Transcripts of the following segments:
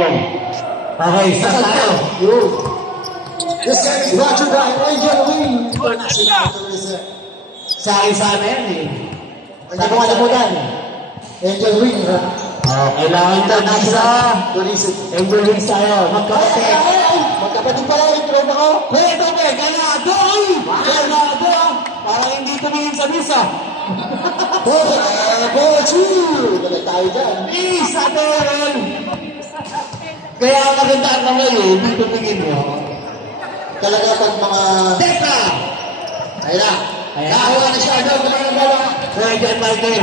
Okay, saan tayo? Yun. This is brought to you by Angel Wing International Tourism. Sari-sana yan eh. Hindi ko kalimutan. Angel Wing, ha? Kailangan ito nasa Tourism. Angel Wings tayo. Magkapatid. Magkapatid pala yung tropa ko. Pwede, ganado! Ganado! Parang hindi tumingin sa misa. Bochu! Dalag tayo dyan. Isa doon! Kaya magandaan na ngayon, hindi tumingin mo. Talaga pag mga... Teka! Ayun na. Nakakuha na siya. Ano? Kumang ang bawa. Sir John Michael.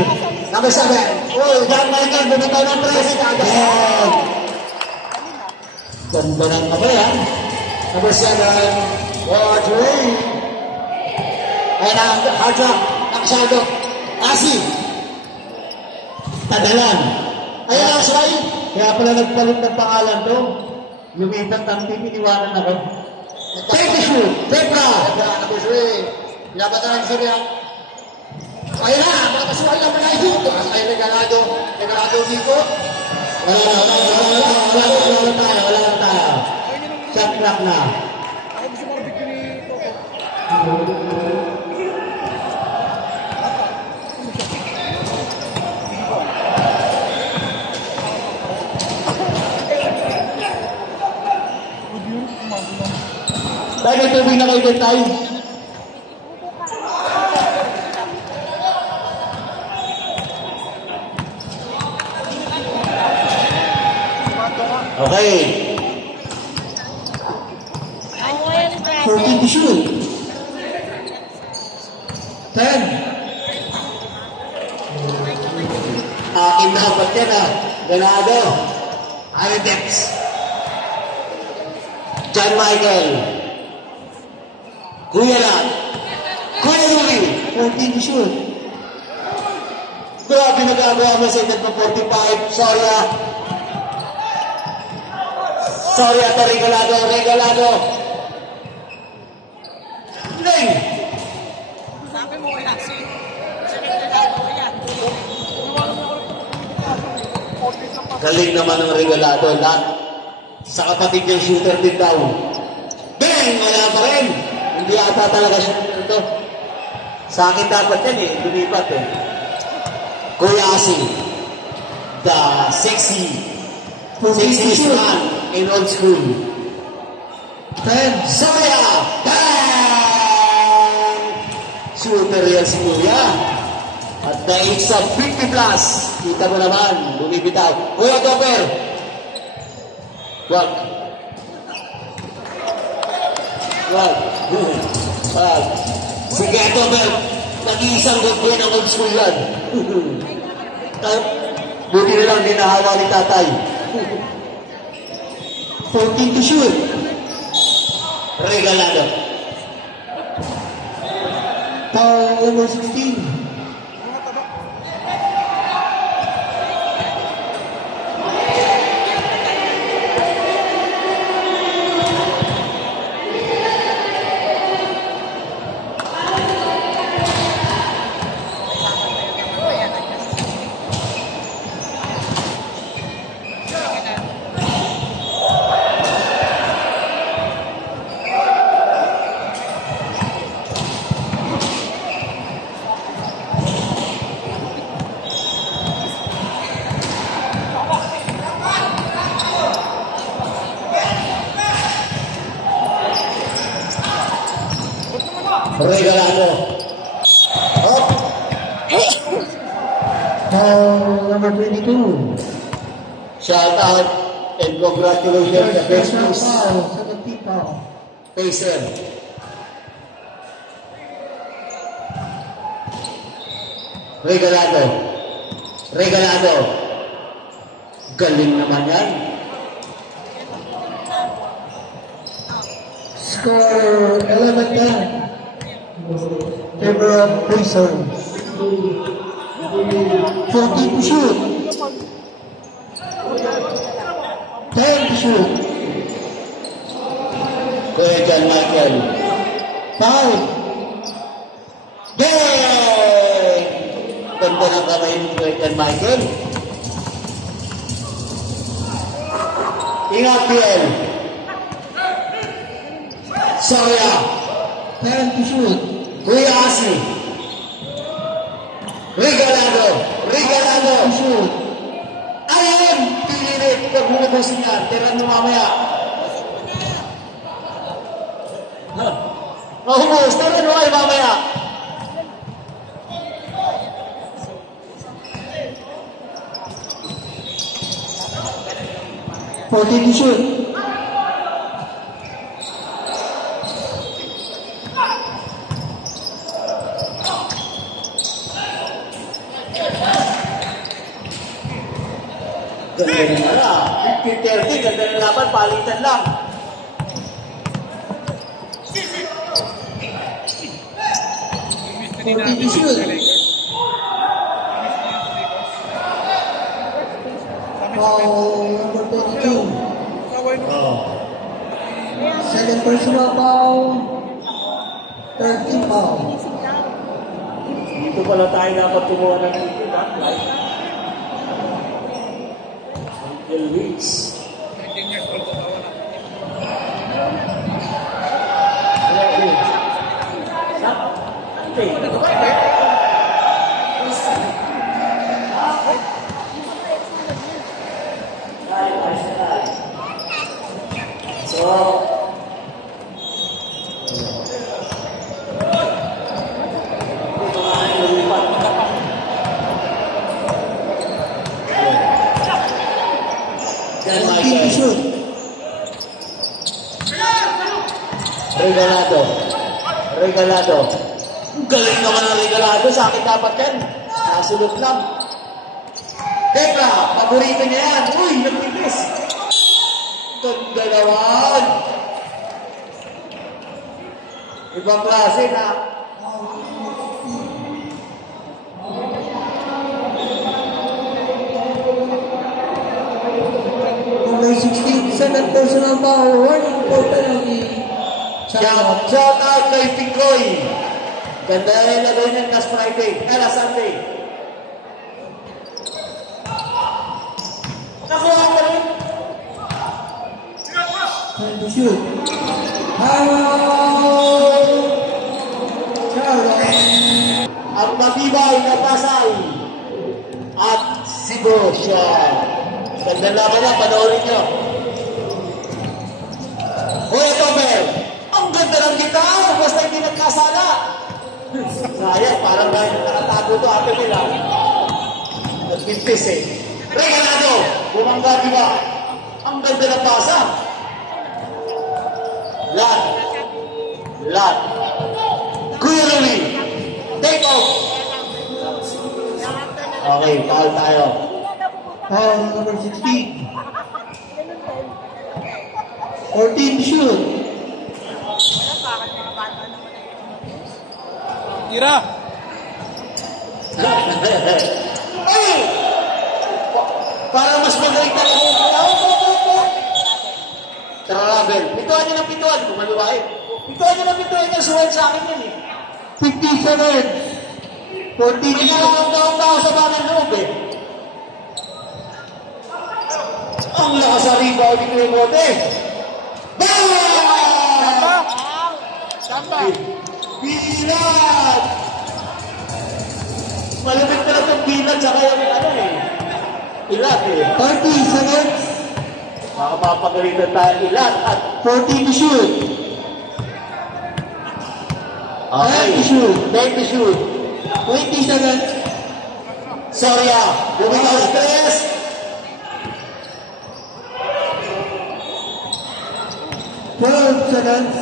Number 7. Uy, John Michael, bumitaw ng press. Yan! Ganda ng kamay, ha? Number 7. Audrey. Ayun na, hard rock. Nakasado. Asi. Tadalan. Ayun na, Sway. Kaya pala nagpalit ng pangalan to. Lumipat ng team, iniwanan ako. Take the shoot! Petra! Number 3. Pinapatan ng Syria. Ayun na, mga kasuhan lang mga ito. Ay, regalado dito. Wala na tayo. Shot clock na. Tayo may tubig na kayo din tayo. Okay. 14 to shoot. 10. Akin na dapat yan ah. Ganado. Aridex. John Michael. Kuya lang. Kuya Louie. 14 to shoot. Grabe nagagawa mo sa edad mo 45. Sorry ah. Sorry ito, regalado. Ling! Sabi mo kaya si regalado yan. Galing naman ng regalado. Lahat sa kapatid niyang shooter din daw. Bang! Wala pa rin. Hindi ata talaga shooter ito. Sa akin dapat yan eh. Lumipat eh. Kuya Asi. The sexiest man in old school. 10. Soya! Bang! Shooter yan si Kuya. At the age of 50 plus, kita mo naman, lumibitaw. Kuya Gopper! Wag. Sige, Gopper. Nag-iisang Gopper ng old school yan. Buti na lang dinahawa ni tatay. 14 to shoot. Regalado. Foul number 16. Regalado. Up. Number 22. Shout out and congratulations to the best Pacer. Regalado. Galing naman yan. Score 11-10. Favor of Pacer. 14 to shoot. 10 to shoot. Kuya John Michael. 5. Yay! Ganda ng kamay ni Kuya John Michael. Ingat, PL. Soria. Time to shoot. Kuya Asi. Regalado. Regalado. To shoot. Ayun! Pinilit. Huwag mo ubusin yan. Tiran mo mamaya. Mahubos. Tiran mo ay mamaya. Forty to shoot. Ganda na nga. 50-30. Ganda na laban. Palitan lang. Forty to shoot. Foul number 22. Oh. Second personal foul. 13 foul. Dito pala tayo dapat kumuha ng ticket, ha? Like. Uncle Luis. 19 years old na wala. Forty to shoot. Regalado. Regalado. Galing naman ang regalado. Sa akin dapat yan. Nasulot lang. Tekla, paborito niya yan. Uy, nagtipis. Ganda naman. Ibang klase na. Number 16, second personal foul. Warning for penalty. Shout out kay Picoy. Ganda na yung lagay niyan last Friday. Last Sunday. Nakuha ka rin. Time to shoot. Foul. Charlie. Ang matibay na Pasay. At si Bosya. Ganda laban na, panoorin nyo. Kuya Tomer, ang ganda ng gitar, basta hindi nagkasala. Sayang, parang dahil nakatago to ate nila. Nagpintis eh. Regalado, bumangga di ba? Ang ganda ng pasa. Lat. Lat. Kuya Rumi, take off. Okay, foul tayo. Foul number 16. 14 to shoot. Tira! Ay! Para mas magaling tayo. Travel. Pituan nyo ng pituan. Kumaliwain. Pituan nyo ng pituan. Suwan sa akin yan eh. 57. 14 Hindi to na shoot. lang ang taong-tao sa mga loob eh. Ang lakas sa rebound ni Kuya Bote. Bang! Samba! Bilat! Malapit na lang itong bilat sa kaya may ano eh. Ilat eh. 30 seconds. Makapapagalitan tayo ilat at 14 to shoot. okay. 10 to shoot. 10 to shoot. 20 seconds. Soria, lumitaw stress. Seconds.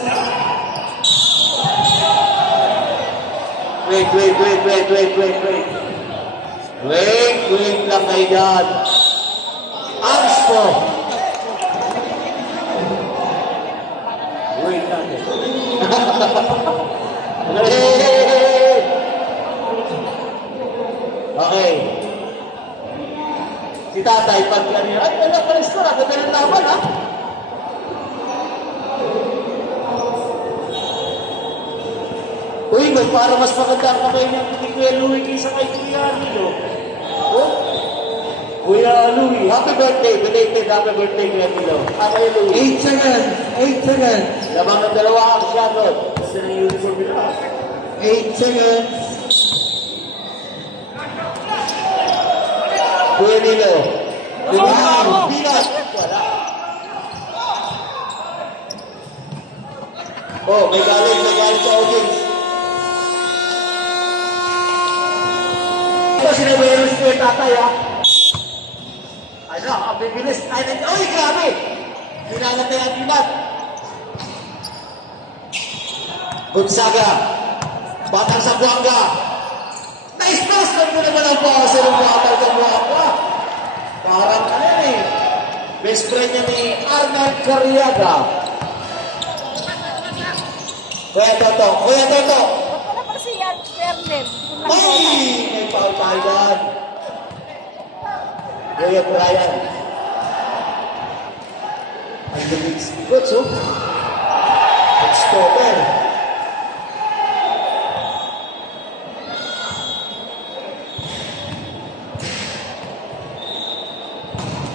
Wait. Wait lang kayo dyan. Arms po. Wait natin. Okay. Si tatay, pag kanina, ay, wala pa rin score, ganda ng laban, ha? Uy, ba't para mas maganda ang kamay ng Kuya Louie kaysa kay Kuya Nilo? Oh? Kuya Louie, happy birthday. Belated happy birthday, Kuya Milo. Happy Louie. 8 seconds. 8 seconds. Labang ng dalawa ang shot. Gusto na yung uniform nila. 8 seconds. Kuya Milo. Bigat. Wala. Oh, may galing sa audience. Ito, sinabayan si Kuya Tatay, ha? Ano, ang bibilis. Ay, grabe! Nilalatay ang bilat. Gonzaga. Batang sa Buanga. Nice pass! Nandun naman ang pasa ng batang sa Buanga. Parang ano yan eh. Best friend niya ni Arnold Carriaga. Kuya Toto. Ba't pala pala si Yan Fernel? Ay! May foul tayo dyan. Kuya Brian. Ang lamig si Coach, oh. Stopper.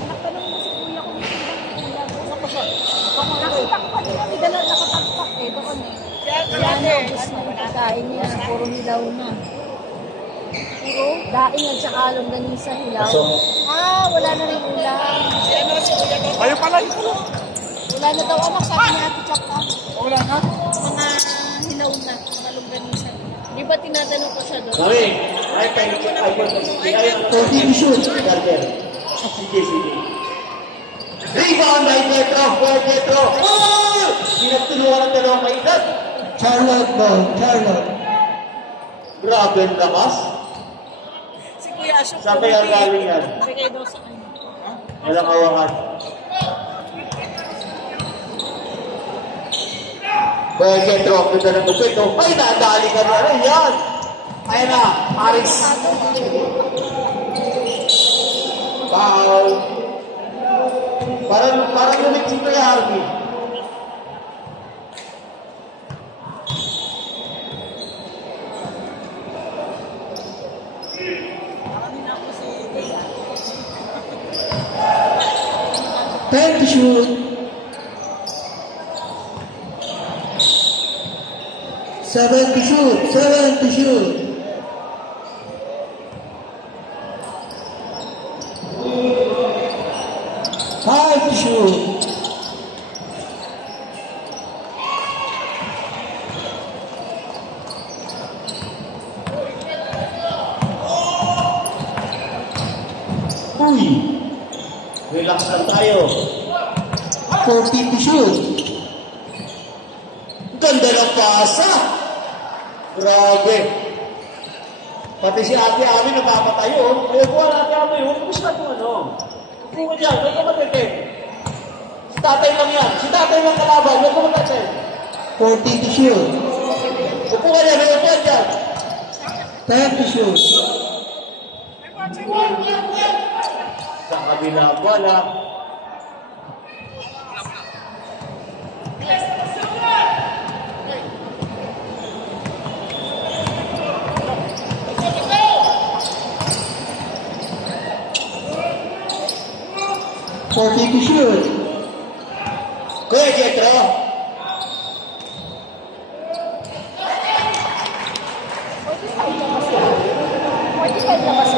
Nagtanong mo si kuya kung nakita ko kanina, may dala nakatagpak eh. Doon eh. Kain niya, puro hilaw na. Puro daing at saka longganisa hilaw. Wala na rin ulam. Kayo pala ito. Wala na daw anak, sabi ni Ate Chaka. Wala na? Mga hilaw na, mga longganisa. Di ba tinatanong ko siya doon? Mami, ay pwede Continue shoot. Garber. Sige. Rebound by Petro. Kuya Petro. Oh! Pinagtulungan ng dalawang maikat. Charlotte ball. Charlotte. Grabe ang lakas. Si Kuya Ashok. Saan kaya galing yan? Bigay daw sa kanya. Walang awangan. Kuya Petro, pwede na ito. Ay, nadali ka na rin yan. Ayan na, Aris. Foul. Parang lumit si Kuya Harvey. Time to shoot. 7 to shoot. 7 to shoot. Five to shoot. Uy! Relax lang tayo. 14 to shoot. Ganda ng pasa! Grabe! Pati si Ate Ami napapatayo. Kaya po ang Ate Ami, kumusta ito ano? Upo ka dyan, huwag ka matitid. Si tatay lang yan. Si tatay lang kalaban, huwag ka matitid. 14 to shoot. Upo ka dyan, upo ka dyan. 10 to shoot. Sa kabila, wala. To shoot. Kuya Jetro.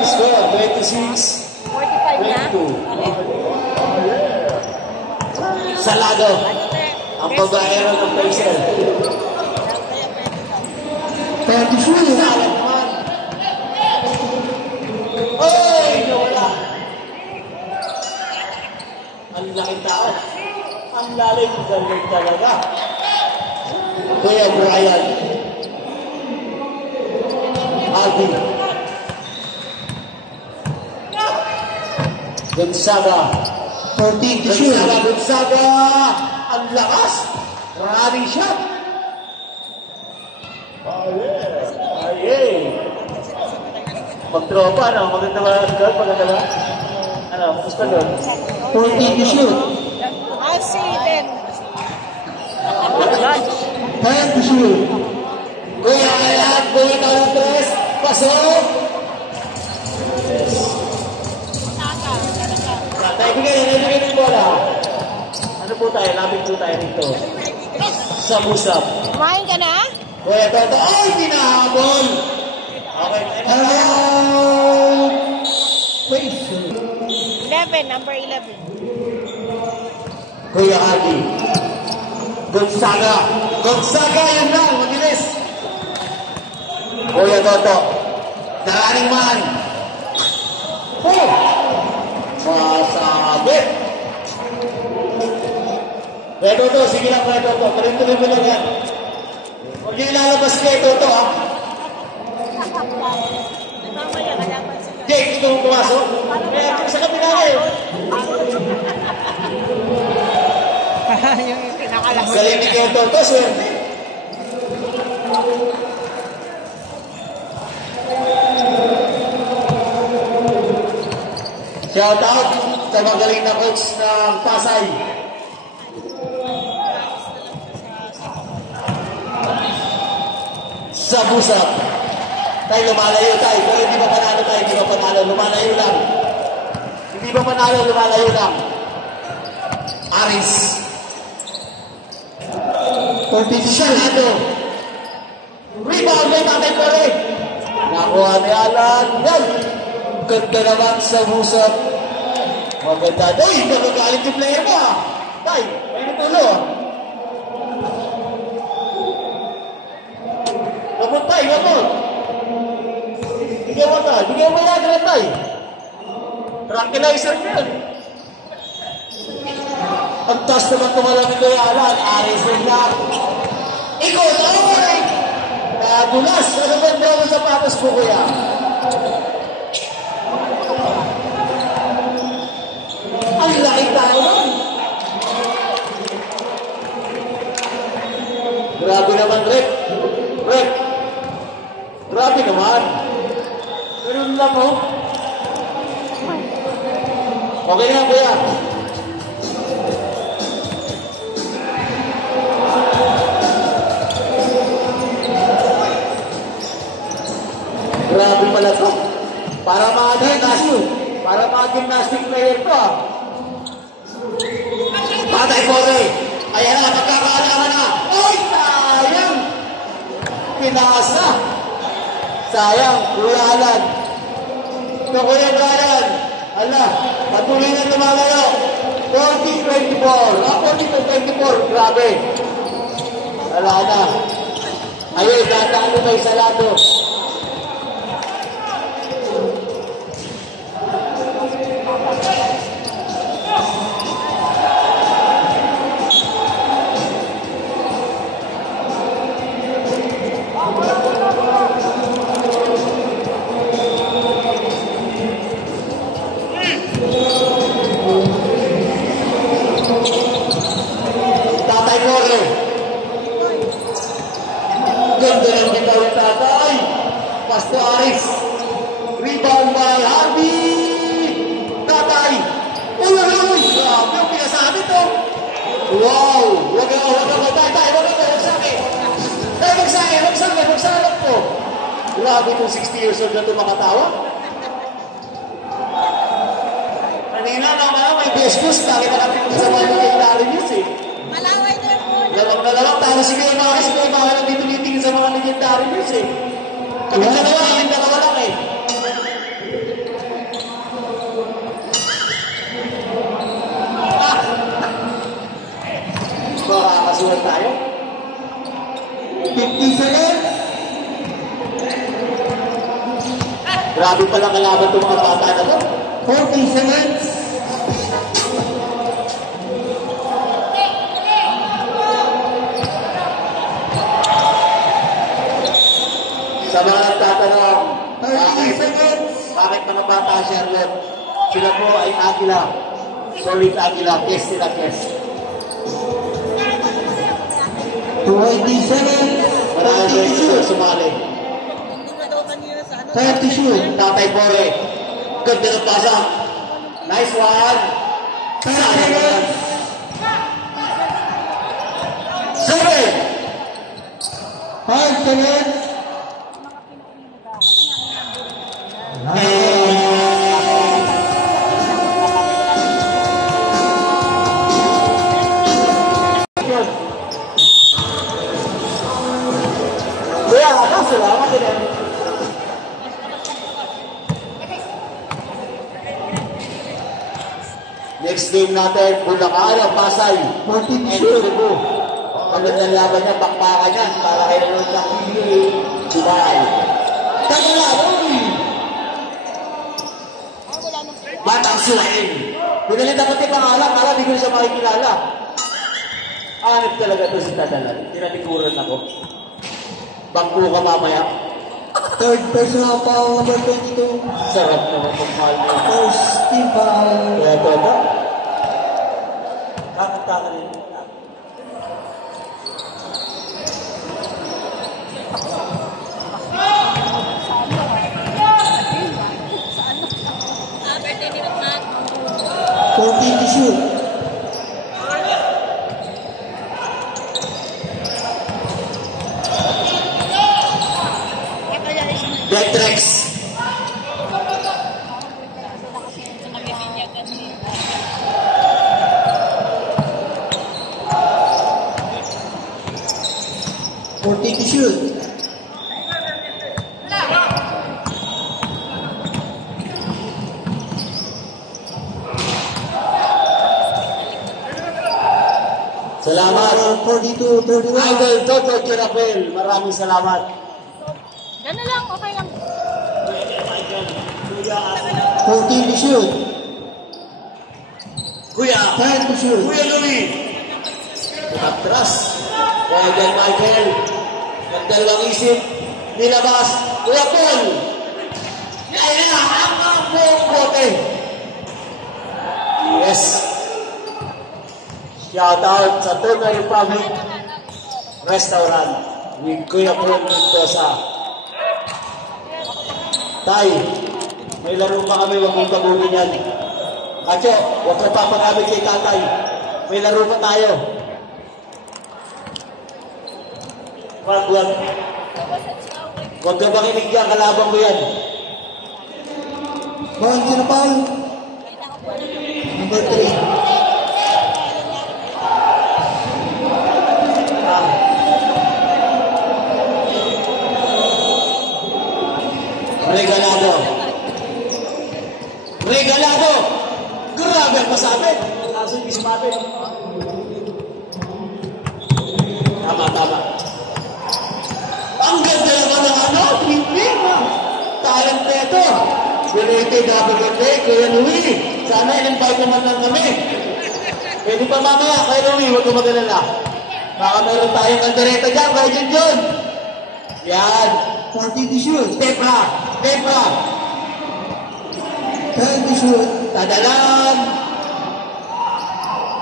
Score, 26. 45 na? 22. Salado. Ang pag-aero ng Pacer. 10 to shoot. Salad naman. Oy! Nawala. Ang laking tao. Ang lalim galing talaga. Kuya Brian. Alvin. Gonzaga. 14 to shoot. Gonzaga. Ang lakas. Maraming shot. Ay. Magtropa, ano? Maganda ba ang girl? Maganda ba? Ano? Kumusta doon? 14 to shoot. Si Ben. 10 to shoot. Kuya Ayan, kuya Talang Tres. Pasok. po tayo, lapit po tayo rito. Sa musap. Kumain ka na? Kuya Toto, ay, tinahabol! Okay, wait. 11, number 11. Kuya Adi. Gonzaga. Gonzaga, yun lang, mabilis. Kuya Toto. Naraning man. Oh! Masabit. Kuya Toto, sige lang Kuya Toto. Parin-tuloy mo lang yan. Huwag niyo ilalabas Kuya Toto, ha? Mamaya, kalaban sila. Jake, gusto mong pumasok? Kaya sa kabila kayo. Yung pinakalas. Galing ni Kuya Toto, swerte. Shout out sa magaling na coach ng Pasay. Sa busap. Tayo lumalayo tayo. Pero hindi ba panalo tayo? Hindi ba panalo? Lumalayo lang. Hindi ba panalo? Lumalayo lang. Aris. Sanado. Rebound may tatay ko rin. Nakuha ni Alan. Yan. Ganda naman sa busap. Maganda. Ay, magagalit yung player mo ah. Tay, may natulo ah. Gamot tay, gamot. Bigyan mo tay. Bigyan mo yan, tay. Tranquilizer yun. Ang taas naman tumalami ko yung Alan. Aris rin lang. Ikaw, tama rin. Kagulas. Ano ba ang sapatos ko kuya? Ang laki tayo nun. Grabe naman, Rick. Rick. Grabe naman. Ganun lang, oh. Okay na, kuya. Grabe pala to. Para mga gymnastic. Para mga gymnastic player to, ah. Patay po rin. Ayan na, magkakaalaman na. Ay, sayang. Pinasa. Sayang, Kuya Alan. Ito, Kuya Alan. Ala, patuloy na lumalayo. 40-24. 40-24. Grabe. Wala na. Ayun, tatalo may salado. Tatay Moro. Ganda ng bitaw yung tatay. Pasto Aris. Rebound by Harvey. Tatay. Uy, grabe yung pinasabi to. Wow. Wag ako. Tatay, wag magsakit. Tayo magsakit po. Grabe itong 60 years old na ito makatawa. Kanina naman may business. Nakita natin sa mga legendary news eh. Malaway na po. Dalawang na lang, talo si Kuya Maris, Kuya Maris nang tinitingin sa mga legendary news eh. Kami dalawa, yung dalawa lang eh. Makakasuhan tayo. 50 seconds. Grabe pala kalaban itong mga bata na to. 40 seconds. Sa mga nagtatanong, bakit mga bata Charlotte? Sila po ay Agila. Solid Agila. Kes sila, kes. 27. Marami rin sumali. Hindi na daw kanina sa ano. 32. Tatay Bore. Ganda ng pasa. Nice one. 7. 5 seconds. salamat din. Next game natin, Bulacan, Pasay, and Cebu. Pagod ng laban niya, bakbakan niya, para kayo naman sa PBA, Dubai. Kaya Batang Suhain. Pinalit ako yung pangalan, para di ko siya makikilala. Hanip talaga ito si Tadalan. Tinalikuran ako. Bangko ka mamaya. Third personal foul number 22. Sarap naman itong mahal mo. First team foul. Kaya ito na. Kakanta ka rin. Birthday ni Batman. 14 to shoot. Betrex. Nagbibinyag kasi. 14 to shoot. Salamat. 42-31. Idol Toto Chirapel. Maraming salamat. Gano'n lang, okay lang. 14 to shoot. Kuya. 10 to shoot. Kuya Louie. Atras. Kuya John Michael. Nagdalawang isip. Nilabas. Kuya Paul. Kaya na ang bote. Yes. Shout out sa Tuna Republic Restaurant with Kuya Paul Mendoza. Tay, may laro pa kami, huwag mong gagawin yan. Kacho, huwag ka papagamit kay tatay. May laro pa tayo. Huwag. Huwag ka makinig yan, kalabang mo yan. One to the foul. Number 3. Regalado. Regalado. Grabe ang masabi. Kaso hindi sumabi. Tama. Ang ganda naman ng ano, tripling. Talent na ito. Belated happy birthday, Kuya Louie. Sana in-invite naman lang kami. Pwede pa mamaya, Kuya Louie, huwag ka mag-alala. Baka meron tayong kandereta dyan, Kuya Junjun. Yan. 40 to shoot. Tepra. 10 to shoot. Tadalan.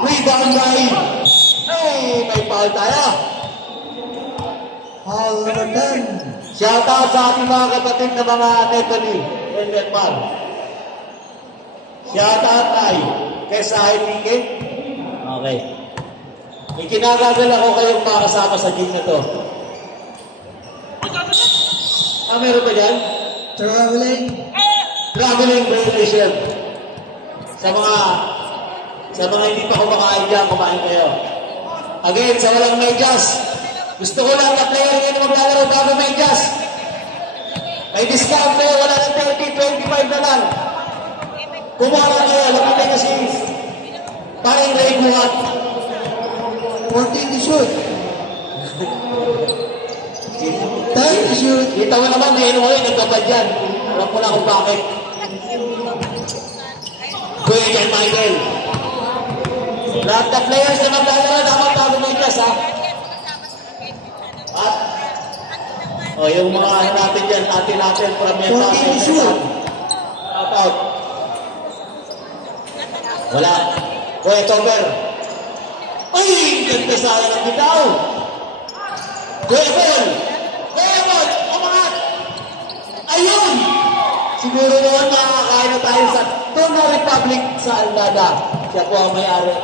Rebound by. Hey, may foul tayo. Foul number 10. Shout out sa ating mga kapatid na mga Nepali and Nepal. Shout out tayo. Kesa IPK. Okay. Ikinagagal ako kayong makasama sa gym na to. Meron ba yan? Traveling. Traveling violation. Sa mga hindi pa kumakain dyan, kumain kayo. Again, sa walang medyas, gusto ko lang na player ngayon maglalaro bago medyas. May discount kayo, wala ng 30, 25 na lang. Kumuha na kayo, lapitin nyo si Paring Ray Buhat. 14 to shoot. 10 to shoot. Kita mo naman, ngayon mo yun, nagkabad yan. Alam ko na kung bakit. Kuya John Michael. Lahat ng players na maglalaro, dapat bago medyas, ha? At, yung mga natin dyan, natin, from your family. Shout out. Wala. Kuya Tomer. Ay, ganda sana ng bitaw. Kuya Paul. Kuya Paul, umangat. Ayun. Siguro naman makakain na tayo sa Tuna Republic sa Almada. Siya po ang may-ari.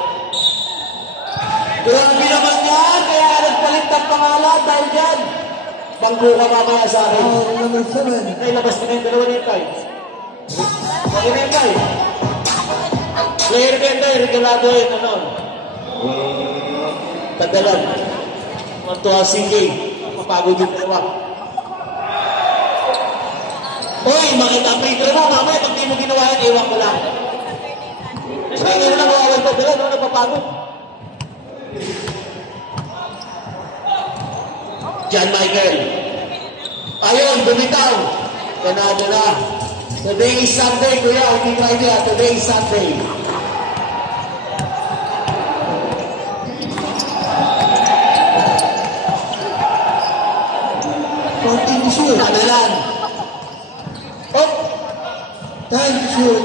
Grabe naman yan, kaya nagpalit ng pangalan dahil dyan. Bangko ka mamaya sa akin. Foul number 7. Ay, labas na yung dalawa niya tayo. Pwede na tayo. Player ka tayo, regalado yun, ano. Tagalan. Mantuwa sige. Mapagod yung dalawa. Hoy, makita ang free throw mo. Mamaya, pag di mo ginawa yan, ewan ko lang. Mas may ngayon lang mawawal ko. Dala, no? Nagpapagod. John Michael. Ayun, bumitaw. Ganado na. Today is Sunday, kuya. Hindi Friday, ha? Today is Sunday. Kanalan. Oh! Time to shoot.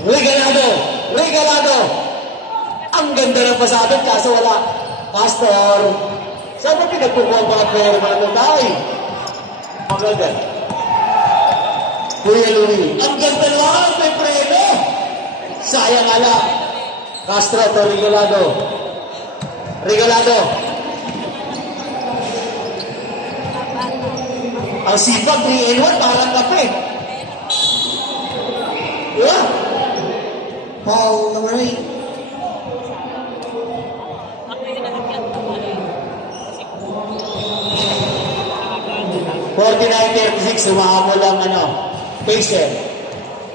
Regalado! Regalado! Ang ganda ng pasabit, kaso wala. Pastor, saan ba pinagpukuha mga pera mga tatay? Maganda. Kuya Louie, ang ganda lang, may preno! Sayang ala. Castro to Regalado. Regalado. Ang sipag, 3-1, parang kape. Yeah. Foul number 8. Ako yung nakakyat ko pala eh. 49-36, sumahabol ang Pacer.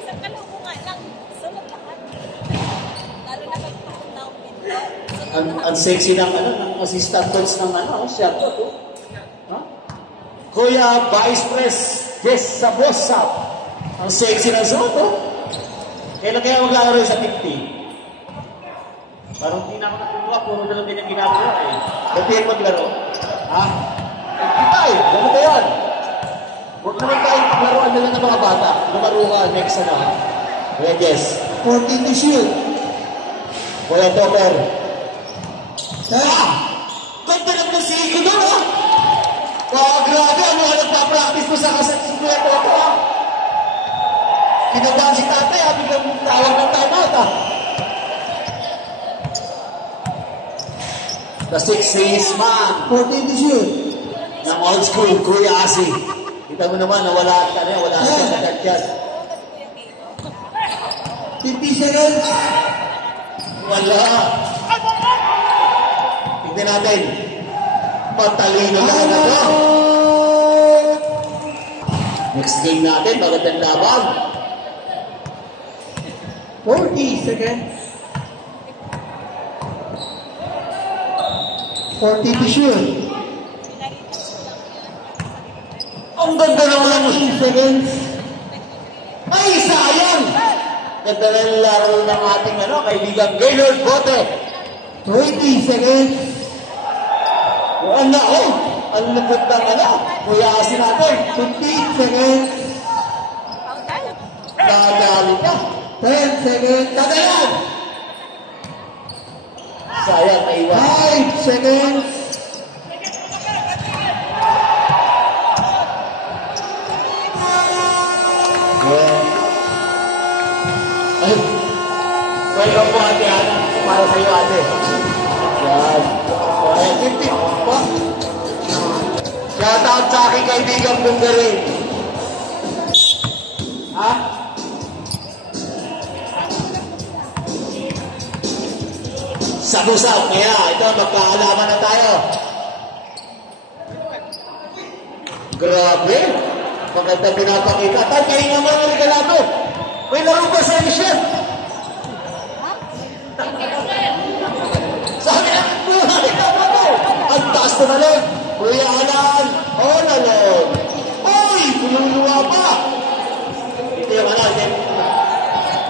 Isang kalubo nga lang. Sulat lahat. Lalo na pagpapunta akong pinto. Ang sexy ng ng assistant coach ng siya to. Kuya Vice Pres, yes, sa boss-up. Ang sexy ng suot, oh. Kailan kaya maglalaro sa 50? Parang hindi na ako natutuwa, puro na lang din ang ginagawa eh. Ba't yan maglaro? Ha? Kita eh, ganun ba yan? Huwag naman tayong paglaruan nila ng mga bata. Lumaro ka next Kuya Jess. 14 to shoot. Kuya Topper. Time. Ganda naman ng siko doon, ha? Grabe, ang mga nagpa-practice ko sa Kuya Toto, ha? Kinabang si tatay, ha? Biglang tawag ng timeout, ha? The 6'6" man 14 to shoot. ng old school, Kuya Asi. Kita mo naman, wala siya sa kagyan. 50 seconds. Wala. Tignan natin. Matalino lang na to. Next game natin, magandang laban. 40 seconds. 40 to shoot. Ang ganda naman. 15 seconds. Ay, sayang! Ganda na yung laro ng ating kaibigan Gaylord Bote. 20 seconds. Ang lupot ng Kuya Asi natin. 15 seconds. Dadali ka. 10 seconds. Tatayan! Sayang, naiwan. 5 seconds. Ay, welcome po ate Ana. Para sa iyo ate. Yan. Ay, 50. Pa. Shout out sa aking kaibigang Bungarin. Ha? Sabu-sab. Kaya, ito, magkaalaman na tayo. Grabe. Maganda pinapakita. Tay, kayo nga mga Regalado. May laro ba sa Michelle? Sabi na, ang taas na nalang. Kuya Alan, nalang. Uy, bululuwa pa. Ito yung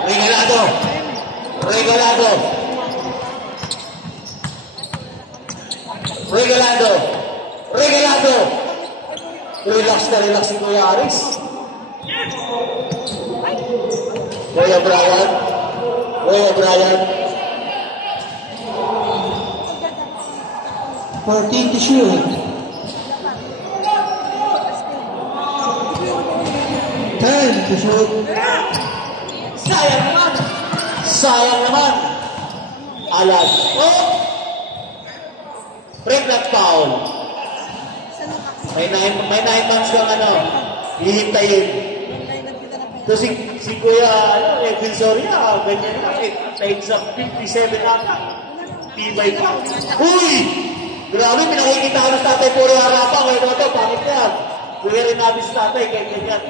Regalado. Regalado. Regalado. Regalado. Relax si Kuya Aris. Kuya Brian. Kuya Brian. 14 to shoot. 10 to shoot. Sayang naman. Sayang naman. Alan. Break that foul. May 9 months kang hihintayin. So si Kuya Edwin Soria, ganyan na. Tahig sa 57 ata. Tibay ka. Uy! Grabe, pinakikita ka ng tatay Puri Harapang. Ngayon ito, pangit yan. Kuya rin namin sa tatay, ganyan.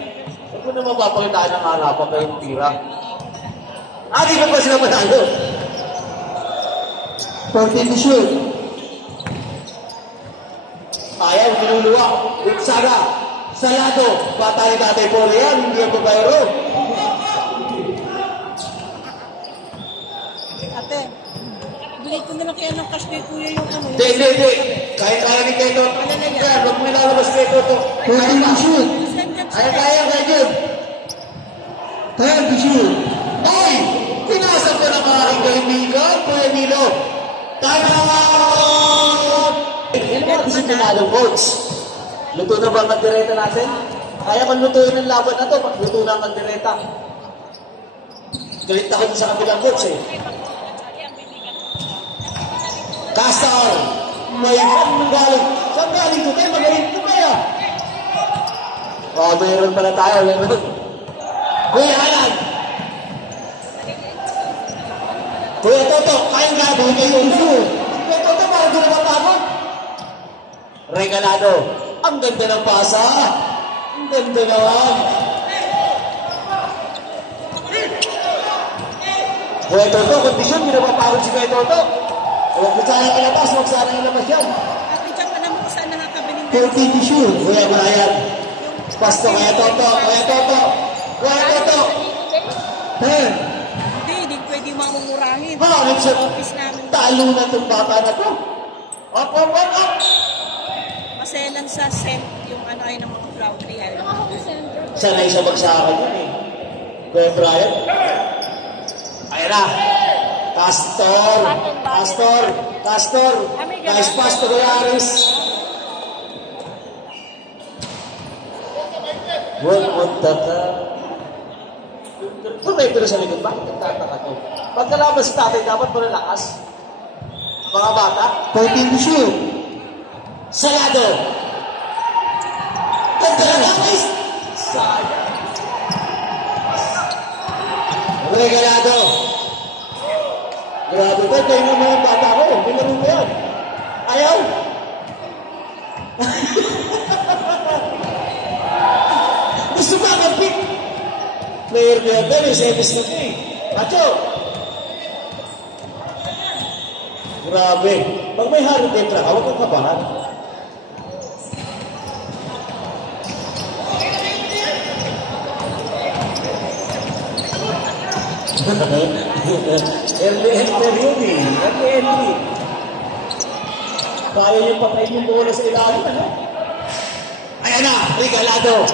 Huwag mo naman mapakitaan ng harapan kayong tira. Di ba sila manalo? 14 to shoot. Ayaw, pinuluwa. Saga, Salado, bata ni Tatay Pore yan, hindi ang babayro. Ate, bigay ko na lang kaya ng cash kay kuya yung ano. Hindi. Kaya ni Keto. Yan, huwag mo ilalabas Keto to. 14 to shoot. Kaya, Jun. 10 to shoot. Ay! Pinasa ko ng mga aking kaibigan, Kuya Nilo. Tanan! Yan mga disiplinadong coach. Luto na ba ang kandireta natin? Kaya kung lutuin ang laban na to, luto na ang kandireta. Galit ako sa kabilang coach eh. Castor! May galing. Saan galing ko kayo? Magaling ko kaya. Mayroon pala tayo. Kuya Alan! Kuya Toto, kayang gagawin kayo ulo. Kuya Toto, parang doon napapagod. Regalado. Ang ganda ng pasa. Ang ganda naman. Kuya Toto, kondisyon, hindi napapagod si Kuya Toto. Huwag mo sana ilabas, huwag sana ilabas yan. Ate, dyan pa naman kung saan nakakabiling 14 to shoot. Kuya Brian. Pasto, Kuya Toto, Kuya Toto. Kuya Toto. 10. Hindi pwede mamumurahin. Bakit siya? Office namin. Talo na itong bata na to. Up. Maselan sa scent yung ano ay ng mga flower yan. Sanay sa bagsakan yun eh. Kuya Brian. Ayan na. Castor. Nice pass to Kuya Aris. Huwag ka. Tumay pero sa likod, bakit nagtataka to? Pagkalaban si tatay, dapat malalakas. Mga bata. 14 to shoot. Salado. Ganda na guys. Sayang. Regalado. Grabe ko, kayo naman ang bata ko. Binaro mo yan. Ayaw. Gusto ba mag-pick? Player niya ba? May service na eh. Macho. Grabe. Pag may harap din ka, huwag kang kabahan. Early yun eh. Early. Kaya yung patayin yung bola sa ilalim, ano? Ayan na, Regalado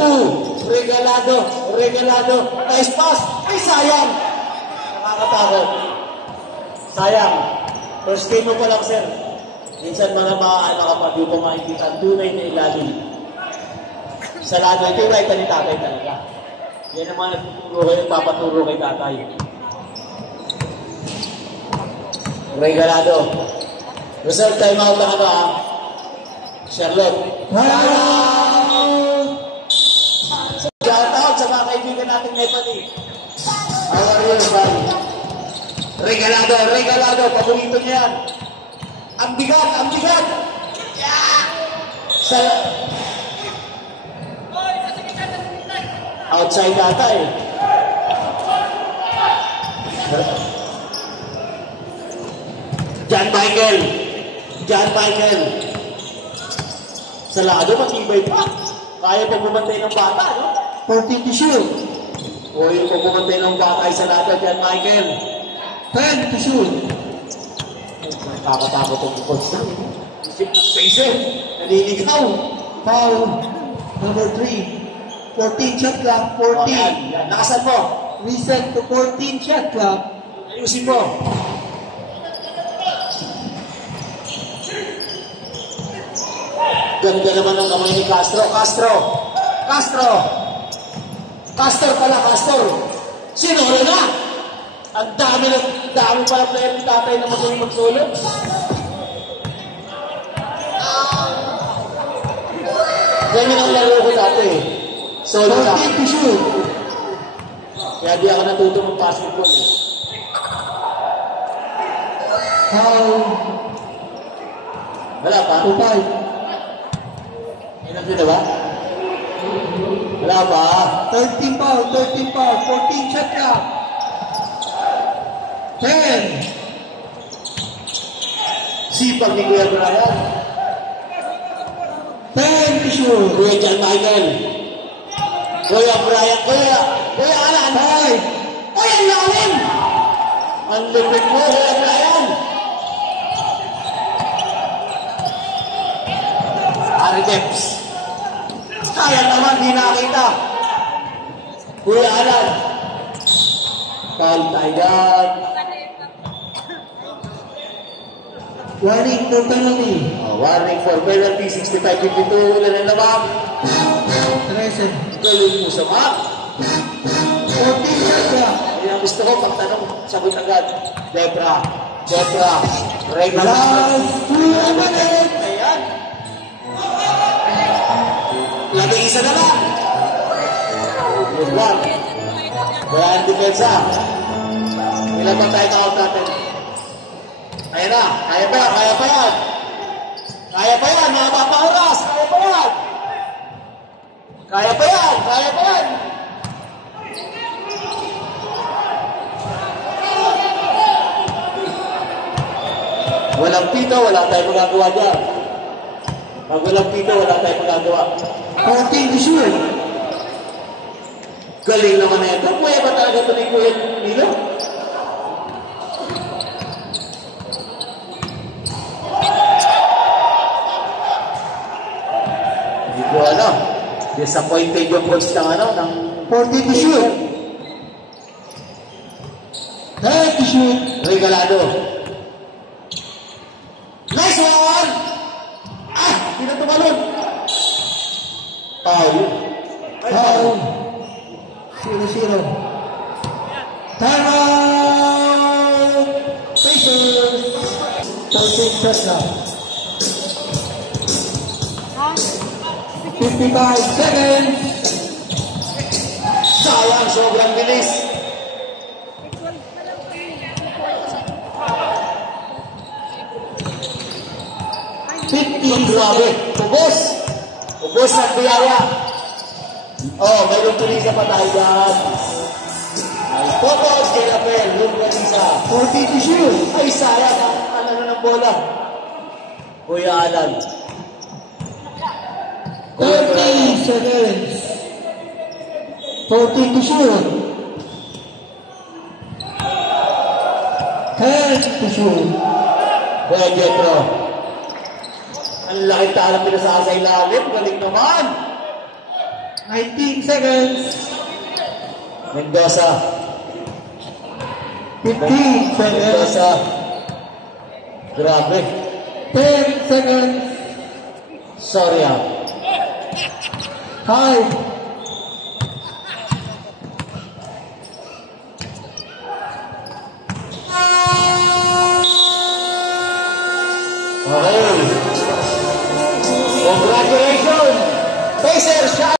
2. Regalado. Nice pass. Ay, sayang. Nakakatakot. Sayang. First game mo pa lang, sir. Minsan mga kapag yung makikita ang tunay na ilalim. Salado, ito yung right ni tatay talaga. Yan ang mga nagtuturo kayo, papaturo kay tatay. Regalado. Result time out na Charlotte. Shout out sa mga kaibigan natin Nepali. How are you, buddy? Regalado. Paborito niya yan. Ang bigat. Yeah! Outside data eh. John Michael. Salado, matibay pa. Kaya pag bumantay ng bata, no? 14 to shoot. O yung pag bumantay ng bata ay salado, John Michael. 10 to shoot. Nakakatakot ang coach na. Spacer, naliligaw. Foul. Number 3. 14 shot clock. 14. Nakasan mo. Reset to 14 shot clock. Ayusin mo. Ganda naman ang kamay ni Castro. Castor. Sinuro na. Ang dami pala player ni tatay na magaling magsulog. Ganyan ang laro ko dati. Solo na. 14 to shoot. Kaya di ako natuto ng basketball. Foul. Wala pa? To 5. Ilan na ba? Wala pa. 13 foul, 14 shot clock. 10. Sipag ni Kuya Brian. 10 to shoot. Kuya John Michael. Kuya Brian. Kuya Alan. 5. Ay, ang lalim! Ang lupit mo, Kuya Brian. Ari Deps. Sayang naman, di nakita. Kuya Alan. Foul tayo yan. Warning for penalty. Warning for penalty, 65-52. Ulan na naman. 13. Galing mo sa mat. 14 shot clock. Yan ang gusto ko, pagtanong, sagot agad. Debra. Ray na Last 2 minutes. Ayan. Labing isa na lang. Good one. Wala ang depensa. Ilan ba tayo na-out natin? Ayan na. Kaya pa yan. Mga papaoras. Kaya pa yan. Walang pito, wala tayong magagawa dyan. Pag walang pito, wala tayong magagawa. 14 to shoot. Galing naman na ito. Kuya ba talaga ito ni Kuya Nilo? Hindi ko alam. Disappointed yung coach ng ng 14 to shoot. 10 to shoot. Regalado. Nice one! Hindi na tumalon. Foul. Foul. 0-0. Time out. Pacers. 14 shot clock. 55 seconds. Sayang, sobrang bilis. Grabe. Ubos ang biyaya. Oh, mayroong tulisa pa tayo dyan. Ay, focus kay Rapel. Yung tulisa. 40 to shoot. Ay, sayang. Ang ano ng bola. Kuya Alan. 30 seconds. 14 to shoot. 10 to shoot. Kuya Jetro. Ang laki talang pinasa sa ilalim. Galing naman. 19 seconds. Mendoza. 15 seconds. Mendoza. Grabe. 10 seconds. Sorry 5. Okay. Congratulations. Pacers.